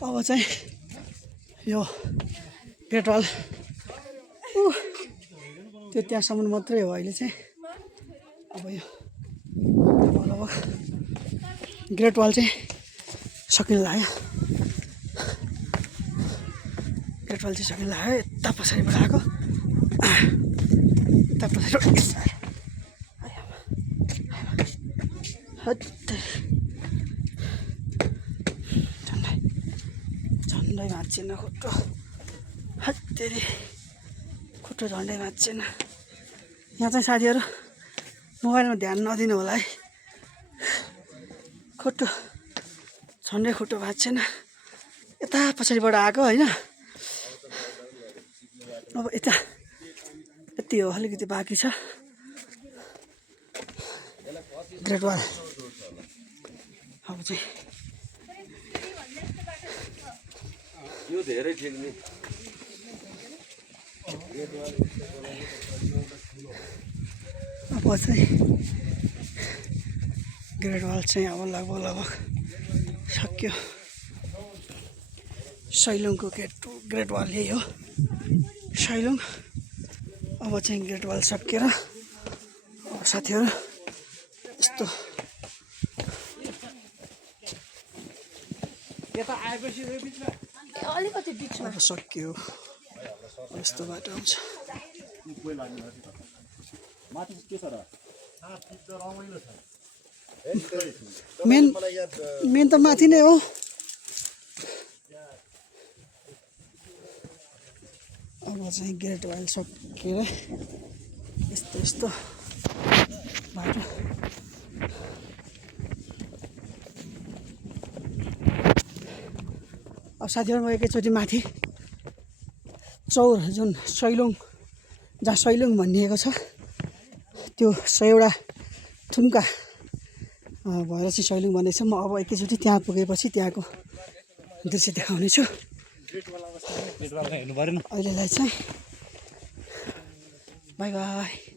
अब चाहिँ यो ग्रेट वाल त्यो त्यहाँसम्म मात्रै हो अहिले चाहिँ। अब यो लगभग ग्रेट वाल चाहिँ सकिन लाग्यो। ग्रेट वाल चाहिँ सकिन लाग्यो। यता पछाडिबाट आएको यता पछाडिबाट झन्डै भाँच्चिएन खुट्टो। हत्तेरी खुट्टो झन्डै भाँच्चिएन। यहाँ चाहिँ साथीहरू मोबाइलमा ध्यान नदिनु होला है। खुट्टो झन्डै खुट्टो भाँच्चिएन। यता पछाडिबाट आएको होइन। अब यता यति हो, अलिकति बाँकी छ ग्रेट वाल। अब चाहिँ यो धेरै ठिक नि अब चाहिँ ग्रेट वाल चाहिँ अब लगभग सक्यो। सैलुङको ग्रेट वाल यही हो सैलुङ। अब चाहिँ ग्रेट वाल सकिएर साथीहरू यस्तो अलिकति बिचमा अब सक्यो। यस्तो बाटो आउँछ। मेन त माथि नै हो। अब चाहिँ ग्रेट वाल सकिएर यस्तो बाटो। अब साथीहरू म एकैचोटि माथि चौर जुन सैलुङ जहाँ सैलुङ भनिएको छ त्यो 100वटा थुम्का भएर चाहिँ सैलुङ भनेको छ। म अब एकैचोटि त्यहाँ पुगेपछि त्यहाँको दृश्य देखाउनेछु। अहिलेलाई चाहिँ बाई बाई।